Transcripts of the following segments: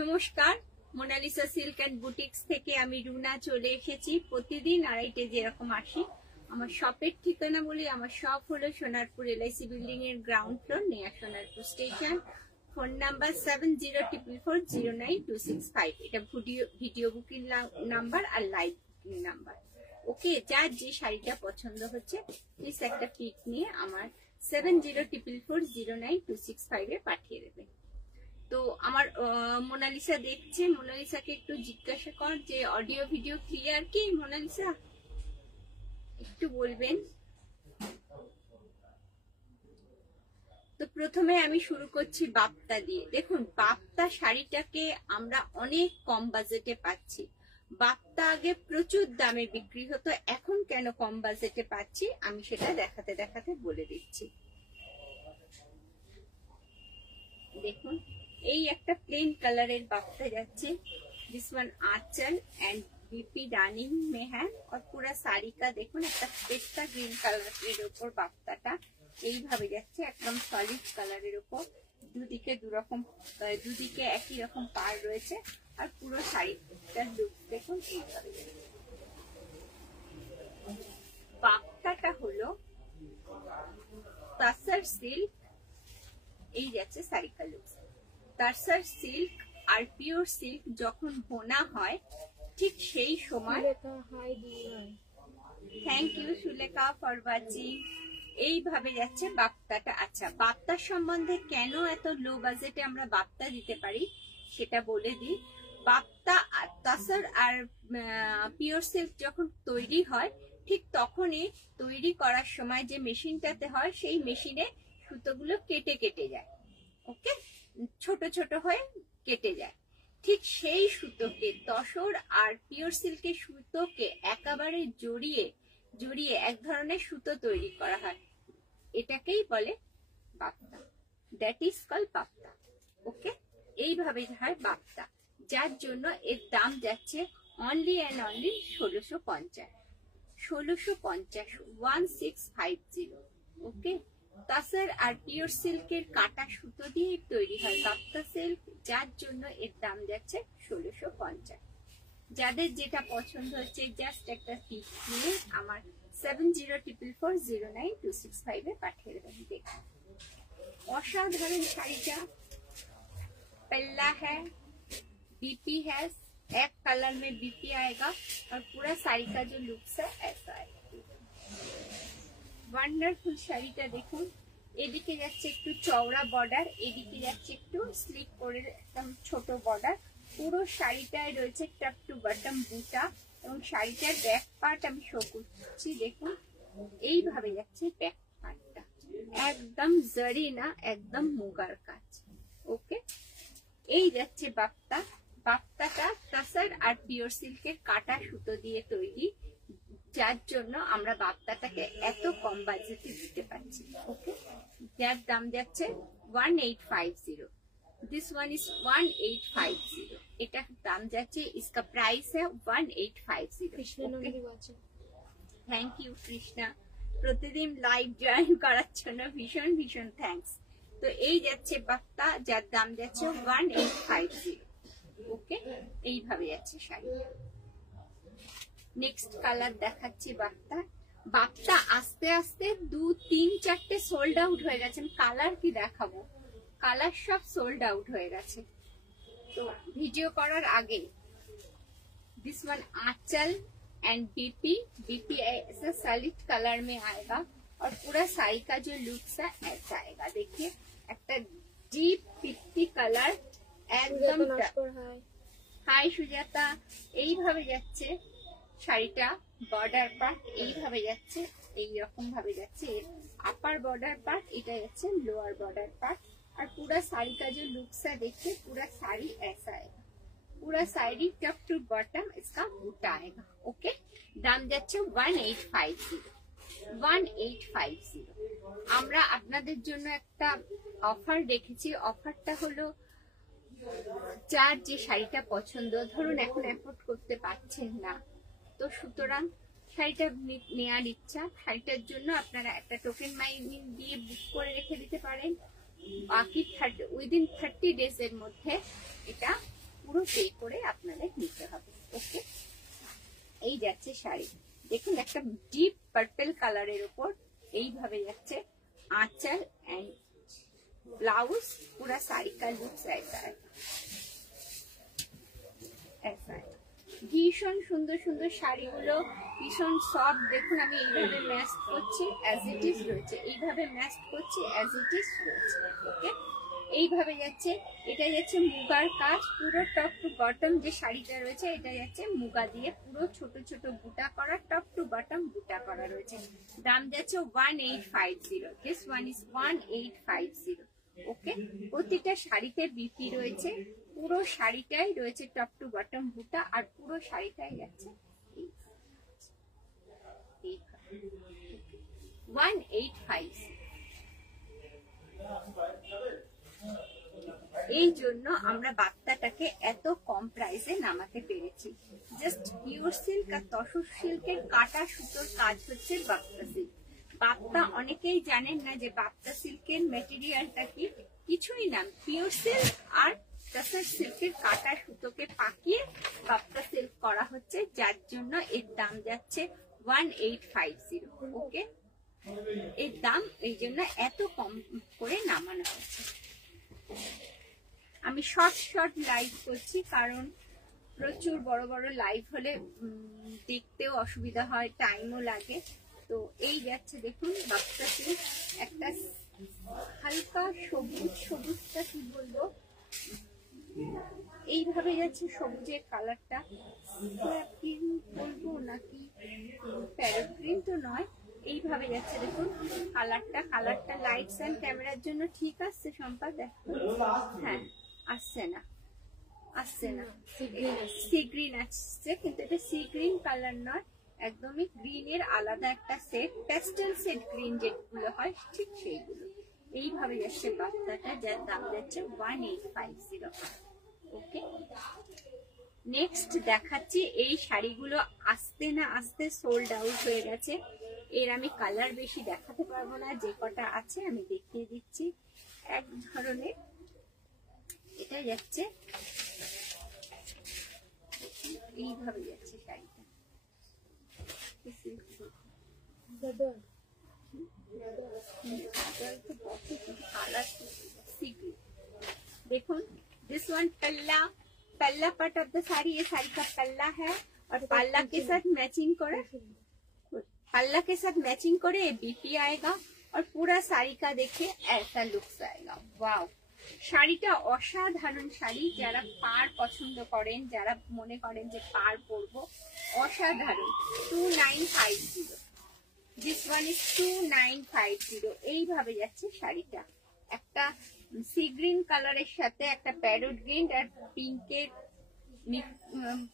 নমস্কার, Mona Lisa silk and boutiques থেকে আমি রুনা চলে এসেছি। প্রতিদিন আড়াইটে যেরকম আসি, আমার শপের ঠিকানা বলি। আমার শপ হলো সোনারপুর LIC বিল্ডিং এর গ্রাউন্ড ফ্লোর, নেয়া সোনারপুর স্টেশন। Phone number 7044092665। এটা ভিডিও বুকিং নাম্বার আর লাইভ বুকিং নাম্বার। ওকে, যার যে শাড়িটা পছন্দ হচ্ছে প্লিজ একটা পিক নিয়ে আমার 7044092665 এ পাঠিয়ে দেবে। তো আমার মোনালিসা দেখছে, মোনালিসাকে একটু জিজ্ঞাসা কর যে অডিও ভিডিও ক্লিয়ার কি মোনালিসা, একটু বলবেন। তো প্রথমে আমি শুরু করছি বাপ্তা দিয়ে। দেখুন, বাপ্তা শাড়িটাকে আমরা অনেক কম বাজেটে পাচ্ছি। বাপ্তা আগে প্রচুর দামে বিক্রি হতো, এখন কেন কম বাজেটে পাচ্ছি আমি সেটা দেখাতে দেখাতে বলে দিচ্ছি। দেখুন, এই একটা প্লেন কালারের বাপ্তা যাচ্ছে। दिस वन आंचल एंड बीपी रानिंग में है और पूरा साड़ी का देखুন একটা পেস্তা গ্রিন কালারের উপর বাপ্তাটা এইভাবে যাচ্ছে, একদম সলিড কালারের উপর। দুদিকে দুদিকে একই রকম পাড় রয়েছে আর পুরো শাড়িটার লুক দেখুন এইভাবে। বাপ্তাটা হলো তাসার সিল্ক, এই যাচ্ছে শাড়িটা লুক। তাসার সিল্ক আর পিওর সিল্ক যখন বোনা হয় ঠিক সেই সময়, thank you Sulekha for watching, এইভাবে যাচ্ছে বাপ্তাটা। আচ্ছা, বাপ্তার সম্বন্ধে কেন এত লো বাজেটে আমরা বাপ্তা দিতে পারি সেটা বলে দিই। বাপ্তা তাসার আর পিওর সিল্ক যখন তৈরি হয় ঠিক তখনই তৈরি করার সময় যে মেশিনটাতে হয় সেই মেশিনে সুতোগুলো কেটে কেটে যায়। ওকে, ছোট ছোট হয়ে কেটে যায়। ঠিক সেই সুতোকে তসর আর পিওর সিল্কের সুতোকে একেবারে জড়িয়ে জড়িয়ে এক ধরনের সুতো তৈরি করা হয়, এটাকেই বলে বাপ্তা। দ্যাট ইজ কল বাপ্তা। ওকে, এইভাবে হয় বাপ্তা, যার জন্য এর দাম যাচ্ছে only and only 1650। 1650 okay. Tussar আর পিওর সিল্কের কাটা সুতো দিয়ে তৈরি হয় বাপ্তা সিল্ক, যার জন্য এর দাম যাচ্ছে 1650। যাদের যেটা পছন্দ হচ্ছে জাস্ট একটা পিক নিয়ে আমার 7044092665 এ পাঠিয়ে দেবেন। দেখুন, অসাধারণ শাড়িটা। पल्ला है, बीपी है, एक कलर में बीपी आएगा और पूरा साड़ी का जो लुक्स है ऐसा आएगा। ওয়ান্ডারফুল শাড়িটা দেখুন, এদিকে যাচ্ছে একটু চওড়া বর্ডার, এদিকে যাচ্ছে একটু স্লিপ করে একদম ছোট বর্ডার। পুরো শাড়িটায় রয়েছে টপ টু বটম বুটা এবং শাড়িটার ব্যাক পার্ট আমি শো করছি। দেখুন, এইভাবে যাচ্ছে ব্যাক পার্টটা, একদম জরি না, একদম মুগার কাজ। ওকে, এই যাচ্ছে বাপ্তা। বাপ্তাটা তাসার আর পিওর সিল্কের কাটা সুতো দিয়ে তৈরি, যার জন্য আমরা বাপ্তাটাকে এত কম বাজেটে দিতে পারছি। ওকে, যার দাম যাচ্ছে 1850। This one is 1850। এটার দাম যাচ্ছে, इसका प्राइस है 1850। থ্যাংক ইউ কৃষ্ণা, প্রতিদিন লাইভ জয়েন করার জন্য ভীষণ ভীষণ থ্যাঙ্কস। তো এই যাচ্ছে বাপ্তা, যার দাম যাচ্ছে 1850। ওকে, এইভাবে যাচ্ছে শাড়ি। নেক্সট কালার দেখাচ্ছি বাপ্তা। বাপ্তা আস্তে আস্তে 2, 3, 4টে সোল্ড আউট হয়ে গেছে। কালার কি দেখাবো, কালার সব সোল্ড আউট হয়ে গেছে তো ভিডিও করার আগে। दिस वन आंचल एंड बीपी ऐसा सॉलिड कलर में आएगा और पूरा साड़ी का जो लुक्स है ऐसा आएगा। देखिए, একটা ডিপ পিঙ্কি কালার, একদম। হাই সুজাতা, এইভাবে যাচ্ছে শাড়িটা। বর্ডার পার্ট এইভাবে যাচ্ছে, এইরকম ভাবে যাচ্ছে। আপার বর্ডার पार्ट, এটা যাচ্ছে लोअर बॉर्डर पार्ट और पूरा साड़ी का जो लुक्स है देखिए, पूरा साड़ी ऐसा आएगा। पूरा साड़ी टॉप टू बॉटम इसका बूटा आएगा। ओके, दाम যাচ্ছে 1850। আমরা আপনাদের জন্য একটা অফার রেখেছি। অফারটা হলো, যার যে শাড়িটা পছন্দ, ধরুন এখন অ্যাফোর্ড করতে পারছেন না, তো সুতরাং শাড়িটা নেওয়ার ইচ্ছা, শাড়িটার জন্য আপনারা একটা টোকেন মাইনিং দিয়ে বুক করে রেখে দিতে পারেন। বাকি উইদিন 30 ডেজ এর মধ্যে এটা পে করে আপনাদের নিতে হবে। ওকে, এই যাচ্ছে শাড়ি। দেখুন একটা ডিপ পার্পল কালারের উপর এইভাবে যাচ্ছে आंचल एंड ब्लाउज, पूरा साड़ी का लुक ऐसा है, ऐसा है। ভীষণ সুন্দর সুন্দর শাড়িগুলো, ভীষণ সফট। দেখুন আমি এইভাবে ম্যাচ করছি, অ্যাজ ইট ইজ রয়েছে, এইভাবে ম্যাচ করছি, অ্যাজ ইট ইজ রয়েছে। ওকে, এইভাবে যাচ্ছে। এটা যাচ্ছে মুগার কাজ, পুরো টপ টু বটম যে শাড়িটা রয়েছে এটা যাচ্ছে মুগা দিয়ে পুরো ছোট ছোট বুটা করা, টপ টু বটম বুটা করা রয়েছে। দাম যাচ্ছে 1850। This one is 1850। ওকে, প্রতিটা শাড়িতে বিপি রয়েছে, পুরো শাড়িটাই রয়েছে টপ টু বটম বুটা, আর পুরো শাড়িটাই যাচ্ছে 1850। এই জন্য আমরা বাপ্তাটাকে এত কম প্রাইসে নামাতে পেরেছি। জাস্ট পিওর সিল্ক আর তসর সিল্কের কাটা সুতোর কাজ হচ্ছে বাপ্তা সিল্ক। বাপ্তা অনেকেই জানেন না যে বাপ্তা সিল্কের মেটেরিয়ালটা কি, কিছুই না, পিওর সিল্ক আর তসর সিল্কের কাটা সুতোকে পাকিয়ে বাপ্তা সিল্ক করা হচ্ছে, যার জন্য এর দাম যাচ্ছে 1850। ওকে, এর দাম এই জন্য এত কম করে নামানো হচ্ছে। আমি শর্ট শর্ট লাইভ করছি কারণ প্রচুর বড় বড় লাইভ হলে দেখতেও অসুবিধা হয়, টাইমও লাগে। তো এই যাচ্ছে দেখুন বাপ্তা সিল্ক, একটা হালকা সবুজ, সবুজটা কি বলবো, এইভাবে যাচ্ছে সবুজের কালারটা, গ্রিন বলবো নাকি প্যারট গ্রিন তো নয়, এইভাবে যাচ্ছে দেখুন কালারটা। কালারটা লাইটস এন্ড ক্যামেরার জন্য ঠিক আসছে সম্পা? দেখুন, হ্যাঁ আসছে না, আসছে না, সি গ্রিন আসছে, কিন্তু এটা সি গ্রিন কালার নয়, একদমই গ্রিনের আলাদা একটা সেট, প্যাস্টেল সেট গ্রিন যেগুলো হয় ঠিক সেইগুলো। এইভাবে যাচ্ছে বাচ্চাটা, যার দাম যাচ্ছে 1850। ওকে, নেক্সট দেখাচ্ছি। এই শাড়িগুলো আসতে না আসতে সোল্ড আউট হয়ে গেছে। এর আমি কালার বেশি দেখাতে পারবো না, যে কটা আছে আমি দেখিয়ে দিচ্ছি। এক ধরনের এটা যাচ্ছে, এইভাবে যাচ্ছে শাড়িটা, देखो दिस वन पल्ला, पल्ला पार्ट ऑफ द साड़ी, ये साड़ी का पल्ला है और पल्ला के साथ मैचिंग करे, पल्ला के साथ मैचिंग करे बीपी आएगा और पूरा साड़ी का देखिए ऐसा लुक्स आएगा। वाओ, শাড়িটা অসাধারণ শাড়ি। যারা পাড় পছন্দ করেন, যারা মনে করেন যে পাড় পরবো, অসাধারণ। 2950। This one is 2950। এইভাবে যাচ্ছে শাড়িটা, একটা সি গ্রিন কালারের সাথে একটা প্যারট গ্রিন আর পিঙ্কের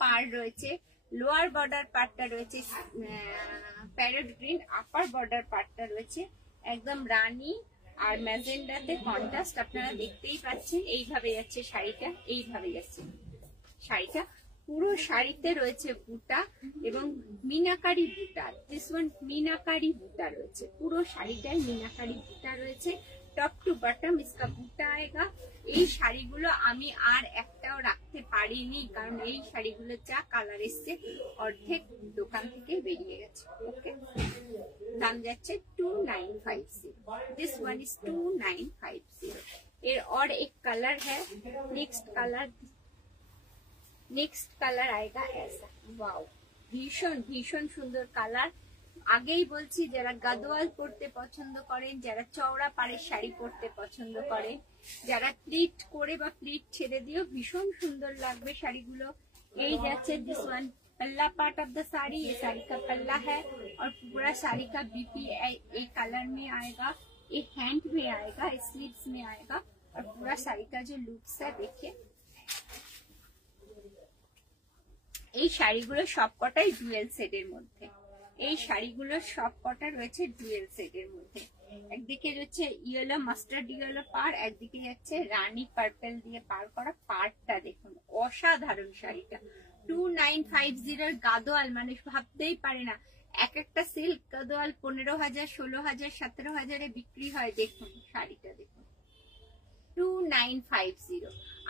পাড় রয়েছে। লোয়ার বর্ডার পার্টটা রয়েছে প্যারট গ্রিন, আপার বর্ডার পার্টটা রয়েছে একদম রানী আর ম্যাজেন্ডাতে কন্ট্রাস্ট, আপনারা দেখতেই পাচ্ছেন। এইভাবে যাচ্ছে শাড়িটা, এইভাবে যাচ্ছে শাড়িটা। পুরো শাড়িতে রয়েছে বুটা এবং মিনাকারি বুটা। দিস ওয়ান মিনাকারি বুটা রয়েছে, পুরো শাড়িটায় মিনাকারি বুটা রয়েছে। টপ টু বটম इसका বুটা আয়েগা। এই শাড়িগুলো আমি আর একটাও রাখতে পারিনি, কারণ এই শাড়িগুলো যা কালার এসছে অর্ধেক দোকান থেকে বেরিয়ে গেছে। ওকে, দাম যাচ্ছে 2950। This one is 2950। এর और एक कलर है, नेक्स्ट कलर आएगा ऐसा। वाओ, ভীষণ ভীষণ সুন্দর কালার। আগেই বলছি, যারা গাদোয়াল পরতে পছন্দ করেন, যারা চওড়া পাড়ের শাড়ি পরতে পছন্দ করেন, যারা প্লিট করে বা প্লিট ছেড়ে দিয়েও ভীষণ সুন্দর লাগবে শাড়িগুলো। এই যাচ্ছে দিস ওয়ান पल्ला पार्ट ऑफ द साड़ी, ये साड़ी का पल्ला है और पूरा साड़ी का बीपी एक कलर में आएगा, एक हैंड में आएगा, स्लीव्स में आएगा और पूरा साड़ी का जो लुक्स है देखिए। এই শাড়িগুলো সবকটাই ডুয়েল সেটের মধ্যে, এই শাড়িগুলো সবকটা রয়েছে ডুয়েল সেটের মধ্যে। একদিকে রয়েছে ইয়েলো মাস্টার্ড ইয়েলো পাড়, একদিকে যাচ্ছে রানী পার্পল দিয়ে পার করা। পাড়টা দেখুন, অসাধারণ শাড়িটা। 2950 গাদোয়াল মানে ভাবতেই পারে না, এক একটা সিল্ক গাদোয়াল 15,000, 16,000, 17,000 বিক্রি হয়। দেখুন শাড়িটা দেখুন, 2950।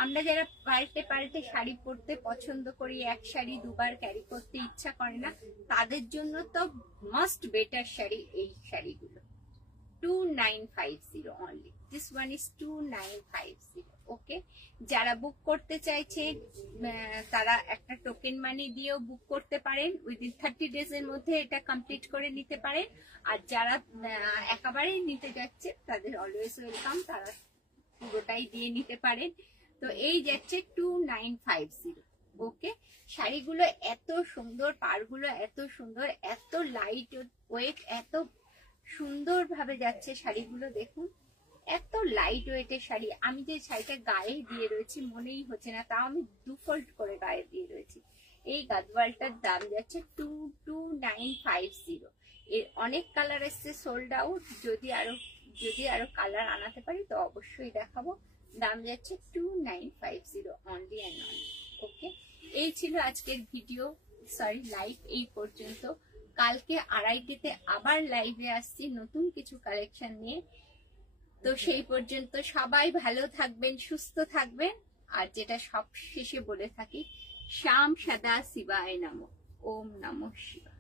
আমরা যারা পাল্টে পাল্টে শাড়ি পরতে পছন্দ করি, এক শাড়ি দুবার ক্যারি করতে ইচ্ছা করে না, তাদের জন্য তো মাস্ট বেটার শাড়ি এই শাড়িগুলো। 2950 only. This one is 2950. ওকে, যারা বুক করতে চাইছে তারা একটা টোকেন মানি দিয়েও বুক করতে পারেন, উইদিন 30 days এর মধ্যে এটা কমপ্লিট করে নিতে পারেন। আর যারা একেবারেই নিতে যাচ্ছে তাদের অলওয়েজ ওয়েলকাম, তারা পুরোটাই দিয়ে নিতে পারেন। তো এই যাচ্ছে 2950। ওকে, শাড়িগুলো এত সুন্দর, পাড়গুলো এত সুন্দর, এত লাইট ওয়েট, এত সুন্দর ভাবে যাচ্ছে শাড়িগুলো। দেখুন এত লাইট ওয়েটের শাড়ি। আমি যে শাড়িটা গায়ে দিয়ে রয়েছি মনেই হচ্ছে না, তাও আমি 2 fold করে গায়ে দিয়ে রয়েছি। এই গাদওয়ালটার দাম যাচ্ছে 2950। এর অনেক কালার এসছে সোল্ড আউট, যদি আরো কালার আনাতে পারি তো অবশ্যই দেখাবো। দাম যাচ্ছে 2950 অনলি অ্যান্ড অনলি। ওকে, এই ছিল আজকের ভিডিও, সরি লাইভ এই পর্যন্ত। কালকে 2:30-তে আবার লাইভে আসছি নতুন কিছু কালেকশন নিয়ে। তো সেই পর্যন্ত সবাই ভালো থাকবেন, সুস্থ থাকবেন। আর যেটা সব শেষে বলে থাকি, শ্যাম সদা শিবায় নমঃ, ওম নমঃ শিবায়।